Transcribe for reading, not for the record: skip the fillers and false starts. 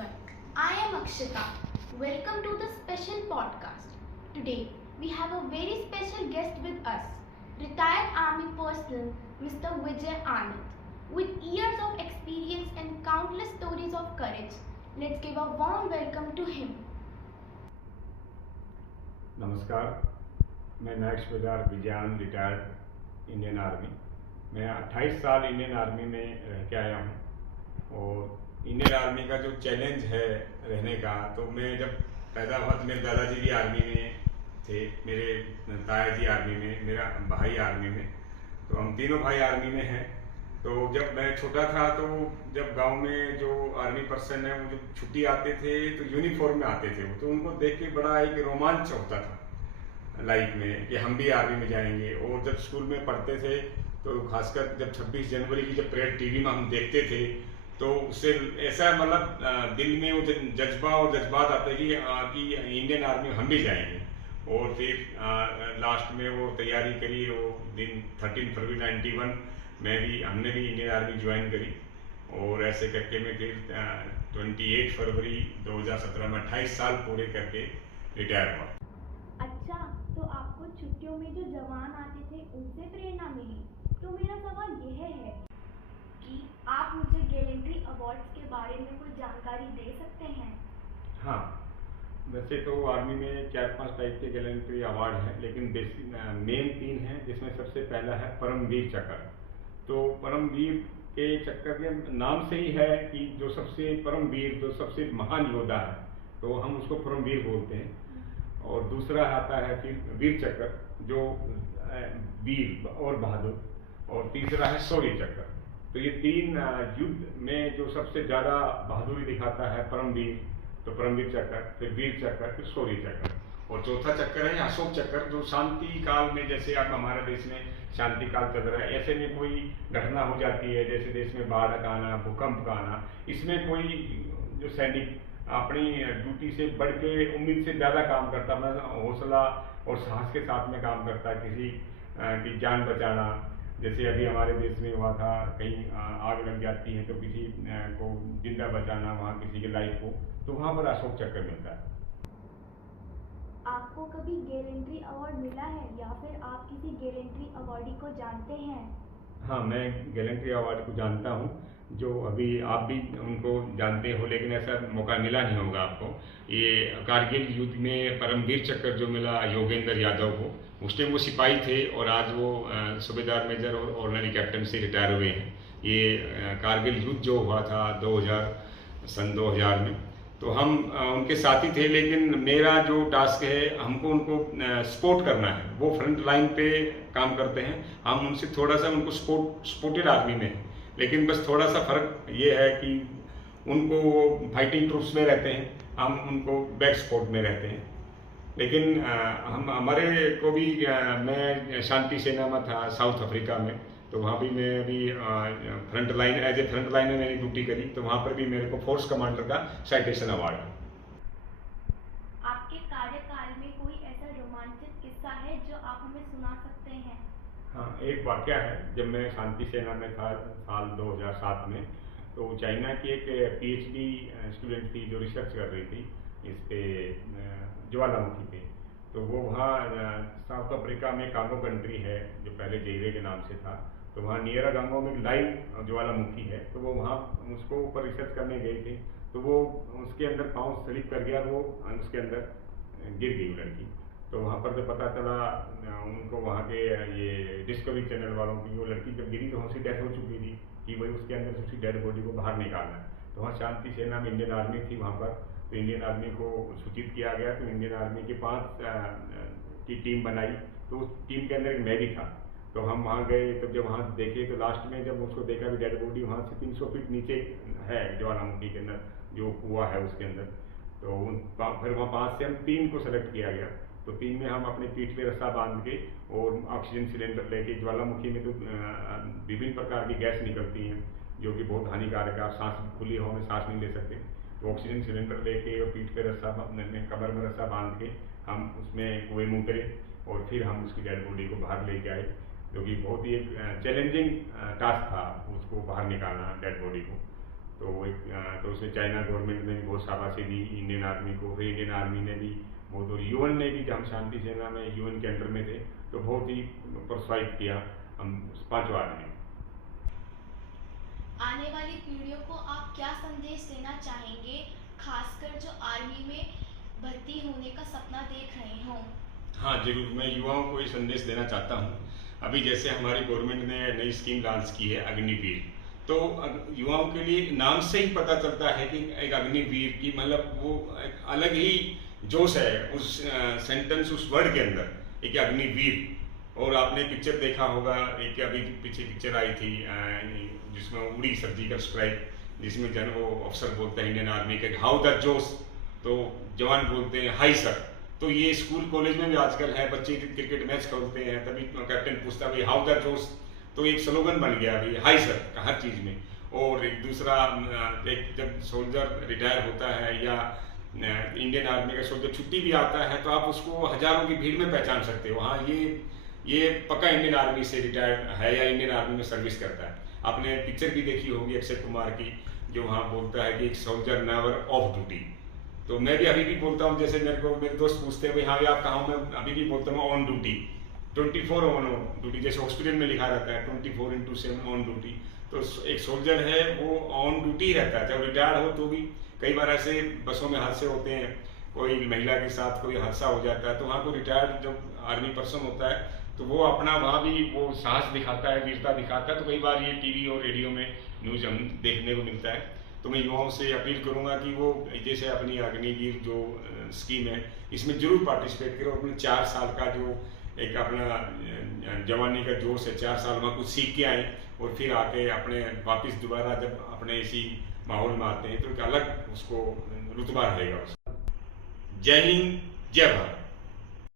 everyone. I am Akshita. Welcome to the special podcast. Today we have a very special guest with us, retired army personnel Mr. Vijay Anand. With years of experience and countless stories of courage, let's give a warm welcome to him. नमस्कार, मैं नायक सूबेदार Vijay Anand, retired Indian army. मैं 28 साल Indian army में रह के आया हूँ और इंडियन आर्मी का जो चैलेंज है रहने का, तो मैं जब पैदा हुआ तो मेरे दादाजी भी आर्मी में थे, मेरे ताया जी आर्मी में, मेरा भाई आर्मी में, तो हम तीनों भाई आर्मी में हैं। तो जब मैं छोटा था तो जब गांव में जो आर्मी पर्सन है वो जब छुट्टी आते थे तो यूनिफॉर्म में आते थे, तो उनको देख के बड़ा एक रोमांच होता था लाइफ में कि हम भी आर्मी में जाएंगे। और जब स्कूल में पढ़ते थे तो खासकर जब 26 जनवरी की जब परेड टीवी में हम देखते थे तो उससे ऐसा मतलब दिल में वो जज्बा और जज्बात आते कि इंडियन आर्मी हम भी जाएंगे। और फिर लास्ट में वो तैयारी करी, वो दिन 13 फरवरी 91 हमने भी इंडियन आर्मी ज्वाइन करी और ऐसे करके मैं फिर 28 फरवरी 2017 में 28 साल पूरे करके रिटायर हुआ। अच्छा, तो आपको छुट्टियों में जो जवान आते थे उनसे प्रेरणा मिली। तो मेरा सवाल यह है कि आप मुझे गैलेंट्री अवार्ड्स के बारे में कोई जानकारी दे सकते हैं? हाँ, वैसे तो आर्मी में 4-5 टाइप के गैलेंट्री अवार्ड हैं, लेकिन बेसिक मेन 3 हैं, जिसमें सबसे पहला है परमवीर चक्र। तो परमवीर के चक्कर के नाम से ही है कि जो सबसे परमवीर, जो सबसे महान योद्धा है, तो हम उसको परमवीर बोलते हैं। और दूसरा आता है फिर वीर चक्र, जो वीर और बहादुर, और तीसरा है शौर्य चक्र। तो ये 3 युद्ध में जो सबसे ज़्यादा बहादुरी दिखाता है परमवीर, तो परमवीर चक्र, फिर वीर चक्र, फिर शौर्य चक्र। और चौथा चक्कर है अशोक चक्र, जो शांति काल में, जैसे अब हमारे देश में शांति काल चल रहा है, ऐसे में कोई घटना हो जाती है, जैसे देश में बाढ़ का आना, भूकंप का आना, इसमें कोई जो सैनिक अपनी ड्यूटी से बढ़ के उम्मीद से ज़्यादा काम करता है, हौसला और साहस के साथ में काम करता है, किसी की जान बचाना। जैसे अभी हमारे देश में हुआ था, कहीं आग लग जाती है तो किसी को जिंदा बचाना, वहाँ किसी की लाइफ को, तो वहाँ पर अशोक चक्र मिलता है। आपको कभी गैलेंट्री अवार्ड मिला है या फिर आप किसी गैलेंट्री अवार्डी को जानते हैं? हाँ, मैं गैलेंट्री अवार्ड को जानता हूँ, जो अभी आप भी उनको जानते हो, लेकिन ऐसा मौका मिला नहीं होगा आपको। ये कारगिल युद्ध में परमवीर चक्र जो मिला योगेंद्र यादव को, उस टाइम वो सिपाही थे और आज वो सूबेदार मेजर और ऑर्डिनरी कैप्टन से रिटायर हुए हैं। ये कारगिल युद्ध जो हुआ था 2000 में, तो हम उनके साथी थे, लेकिन मेरा जो टास्क है, हमको उनको सपोर्ट करना है। वो फ्रंट लाइन पे काम करते हैं, हम उनसे थोड़ा सा उनको सपोर्टेड आर्मी में है, लेकिन बस थोड़ा सा फर्क ये है कि उनको वो फाइटिंग ट्रूप्स में रहते हैं, हम उनको बैक सपोर्ट में रहते हैं। लेकिन हमारे को भी मैं शांति सेना में था साउथ अफ्रीका में, तो वहाँ भी मैं अभी front line as a front line में मैंने ड्यूटी करी, तो वहाँ पर भी मेरे को फोर्स कमांडर का साइटेशन अवार्ड है। आपके कार्यकाल में कोई ऐसा रोमांचक किस्सा है जो आप हमें सुना सकते हैं? हाँ, एक वाकया है। जब मैं शांति सेना में था साल 2007 में, तो चाइना की एक PhD स्टूडेंट थी जो रिसर्च कर रही थी इस पे ज्वालामुखी पे। तो वो वहाँ साउथ अफ्रीका में कांगो कंट्री है, जो पहले जेरे के नाम से था, तो वहाँ नियरा गांगो में लाइव ज्वालामुखी है, तो वो वहाँ उसको ऊपर रिसर्च करने गए थे, तो वो उसके अंदर पाँव स्लिप कर गया, वो उसके अंदर गिर गई लड़की। तो वहाँ पर जब पता चला उनको, वहाँ के ये डिस्कवरी चैनल वालों की, वो लड़की जब गिरी तो उसकी डेथ हो चुकी थी, कि भाई उसके अंदर से उसकी डेड बॉडी को बाहर निकालना है। तो वहाँ शांति सेना में इंडियन आर्मी थी वहाँ पर, तो इंडियन आर्मी को सूचित किया गया, तो इंडियन आर्मी की 5 की टीम बनाई, तो उस टीम के अंदर मैं भी था। तो हम वहाँ गए, तो जब वहाँ देखे तो लास्ट में जब उसको देखा भी डेड बॉडी वहाँ से 300 फीट नीचे है ज्वालामुखी के अंदर, जो कुआं है उसके अंदर। तो फिर वहाँ 5 से हम 3 को सेलेक्ट किया गया, तो 3 में हम अपने पीठ पे रस्सा बांध के और ऑक्सीजन सिलेंडर लेके, ज्वालामुखी में तो विभिन्न प्रकार की गैस निकलती हैं जो कि बहुत हानिकारक है, आप सांस खुली हवा में सांस नहीं ले सकते, तो ऑक्सीजन सिलेंडर लेके और पीठ पे रस्सा, कमर में रस्सा बांध के हम उसमें कुएं में उतरे और फिर हम उसकी डेड बॉडी को बाहर लेके आए, जो कि बहुत ही एक चैलेंजिंग टास्क था उसको बाहर निकालना डेड बॉडी को। तो तो उसे चाइना गवर्नमेंट ने बहुत शाबाशी दी इंडियन आर्मी को, फिर इंडियन आर्मी ने भी बहुत, और यूएन ने भी, जब हम शांति सेना में यूएन के अंडर में थे तो बहुत ही प्रोत्साहित किया हम 5 आदमी। आने वाली पीढ़ियों को आप क्या संदेश देना चाहेंगे, खासकर जो आर्मी में भर्ती होने का सपना देख रहे हों? हाँ जरूर, मैं युवाओं को ये संदेश देना चाहता हूँ। अभी जैसे हमारी गवर्नमेंट ने नई स्कीम लॉन्च की है अग्निवीर, तो युवाओं के लिए नाम से ही पता चलता है कि एक अग्निवीर की मतलब वो एक अलग ही जोश है उस सेंटेंस, उस वर्ड के अंदर, एक अग्निवीर। और आपने पिक्चर देखा होगा, एक अभी पीछे पिक्चर आई थी जिसमें उड़ी सर्जिकल स्ट्राइक, जिसमें जन वो अफसर बोलते हैं इंडियन आर्मी के हाउ द जोश, तो जवान बोलते हैं हाई सर। तो ये स्कूल कॉलेज में भी आजकल है, बच्चे क्रिकेट मैच खेलते हैं तभी कैप्टन पूछता है भाई हाउ द जोश, तो एक स्लोगन बन गया भाई हाई सर का हर चीज़ में। और एक दूसरा, एक जब सोल्जर रिटायर होता है या इंडियन आर्मी का सोल्जर छुट्टी भी आता है तो आप उसको हजारों की भीड़ में पहचान सकते हो, हाँ ये पक्का इंडियन आर्मी से रिटायर्ड है या इंडियन आर्मी में सर्विस करता है। आपने पिक्चर भी देखी होगी अक्षय कुमार की, जो वहाँ बोलता है कि एक सोल्जर नेवर ऑफ ड्यूटी। तो मैं भी अभी भी बोलता हूँ, जैसे मेरे दोस्त पूछते हैं भाई हाँ आप कहाँ, मैं अभी भी बोलता हूँ ऑन ड्यूटी, 24 ऑन ड्यूटी, जैसे हॉस्पिटल में लिखा रहता है 24/7 ऑन ड्यूटी। तो एक सोल्जर है वो ऑन ड्यूटी रहता है, चाहे रिटायर हो तो भी। कई बार ऐसे बसों में हादसे होते हैं, कोई महिला के साथ कोई हादसा हो जाता है, तो वहाँ को रिटायर्ड जब आर्मी पर्सन होता है तो वो अपना वहाँ भी वो साहस दिखाता है, वीरता दिखाता है। तो कई बार ये टीवी और रेडियो में न्यूज़ हम देखने को मिलता है। तो मैं युवाओं से अपील करूंगा कि वो जैसे अपनी अग्निवीर जो स्कीम है इसमें जरूर पार्टिसिपेट करो। अपने 4 साल का जो एक अपना जवानी का जोश है, 4 साल में कुछ सीख के आए और फिर आके अपने वापस दोबारा जब अपने इसी माहौल में आते हैं तो एक अलग उसको रुतबा रहेगा। जय हिंद, जय भारत।